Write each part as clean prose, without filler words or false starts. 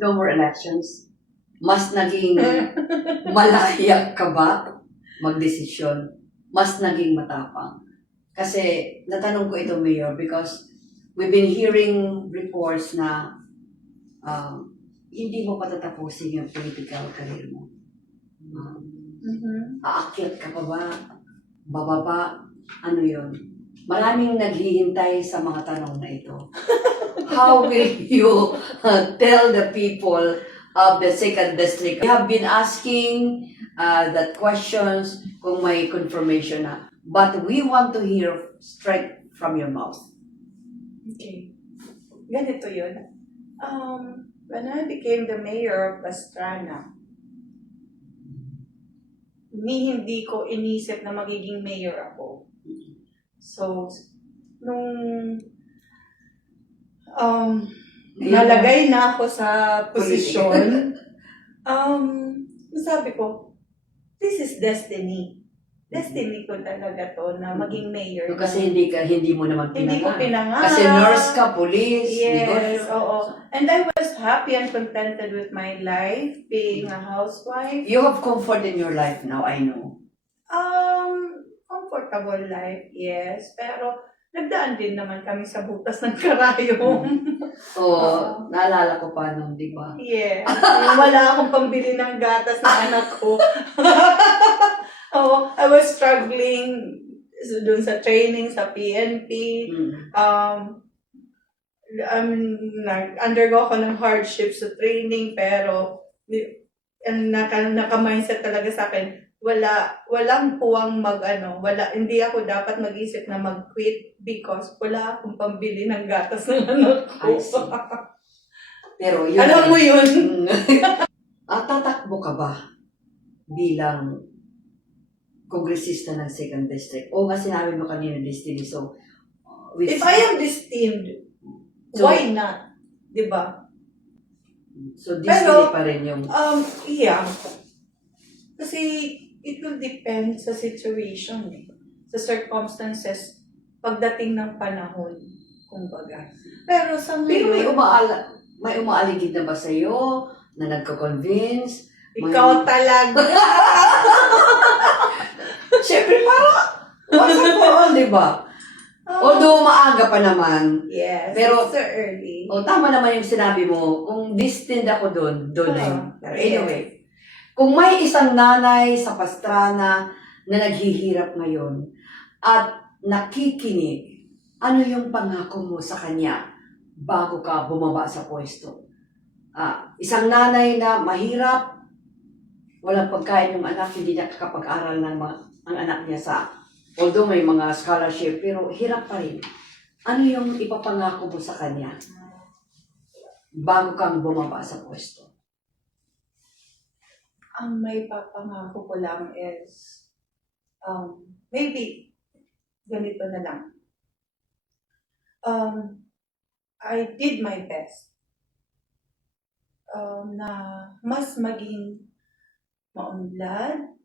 no more elections? Mas naging malaya ka ba magdesisyon? Mas naging matapang? Kasi natanong ko ito, Mayor, because we've been hearing reports na hindi mo patatapusin yung political career mo. Aakyat ka pa ba? Bababa? Ano yun? Maraming naghihintay sa mga tanong na ito. How will you tell the people of the 2nd District? We have been asking that questions kung may confirmation na. But we want to hear straight from your mouth. Okay. Ganito yun. When I became the mayor of Pastrana, hindi ko inisip na magiging mayor ako. So, nung nalagay na ako sa posisyon, sabi ko, this is destiny. Destiny ko talaga to na maging mayor. Kasi hindi mo naman pinangarap. Hindi ko pinangarap. Kasi nurse ka, police. Yes, oo. And I was happy and contented with my life, being a housewife. You have comfort in your life now, I know. Comfortable life, yes. Pero nagdaan din naman kami sa butas ng karayom. Naalala ko pa nun, di ba? Yes. Wala akong pambili ng gatas ng anak ko. I was struggling dun sa training sa PNP. Undergo ako ng hardships sa training, pero naka-mindset talaga sa akin, walang puwang hindi ako dapat mag-isip na mag-quit because wala akong pambili ng gatas ng anak ko. Pero yun, alam mo yun? Tatakbo ka ba bilang kongresista ng 2nd District? O nga sinabi mo kanina, destiny. So, if I am destined, why not? Diba? So, destiny pa rin yung... Yeah. Kasi it will depend sa situation, sa circumstances, pagdating ng panahon, kumbaga. Pero sa ngayon... Pero may umaaligid na ba sa'yo na nagko-convince? Ikaw talaga! Siyempre, once and for all, di ba? Although maaga pa naman. Yes, pero, it's so early. Tama naman yung sinabi mo. Kung destined ako doon na yun. Pero anyway, yes. Kung may isang nanay sa Pastrana na naghihirap ngayon at nakikinig, ano yung pangako mo sa kanya bago ka bumaba sa pwesto? Isang nanay na mahirap, walang pagkain yung anak, hindi nakakapag-aral ng ang anak niya although may mga scholarship, pero hirap pa rin. Ano yung ipapangako mo sa kanya bago kang bumaba sa pwesto? Ang may papangako ko lang is, maybe, ganito na lang. I did my best na mas maging maunlad,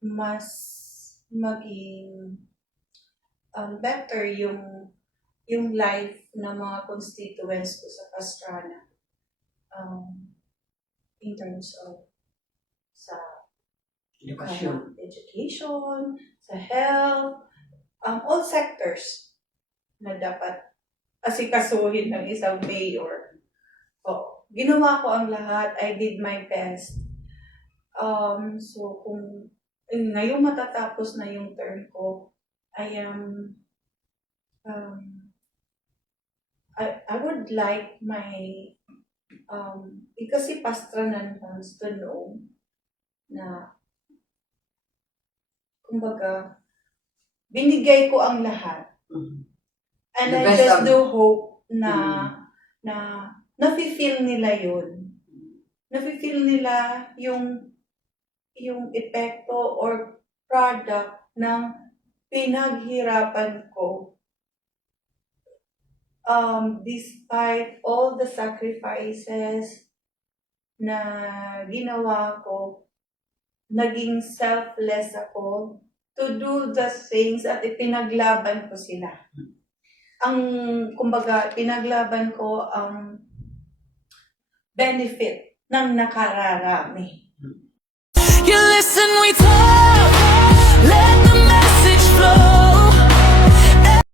mas maging better yung life ng mga constituents ko sa Pastrana in terms of sa education, sa health, all sectors na dapat asikasuhin ng isang mayor. Ginawa ko ang lahat. I did my best. So, kung ngayon matatapos na yung term ko, I would like my kasi Pastranan wants to know na kumbaga binigay ko ang lahat. And I just do hope na nafe-feel nila yun. Nafe-feel nila yung epekto or product ng pinaghirapan ko. Despite all the sacrifices na ginawa ko, naging selfless ako to do the things at ipinaglaban ko sila. Kumbaga, pinaglaban ko ang benefit ng nakararami. You listen, we talk.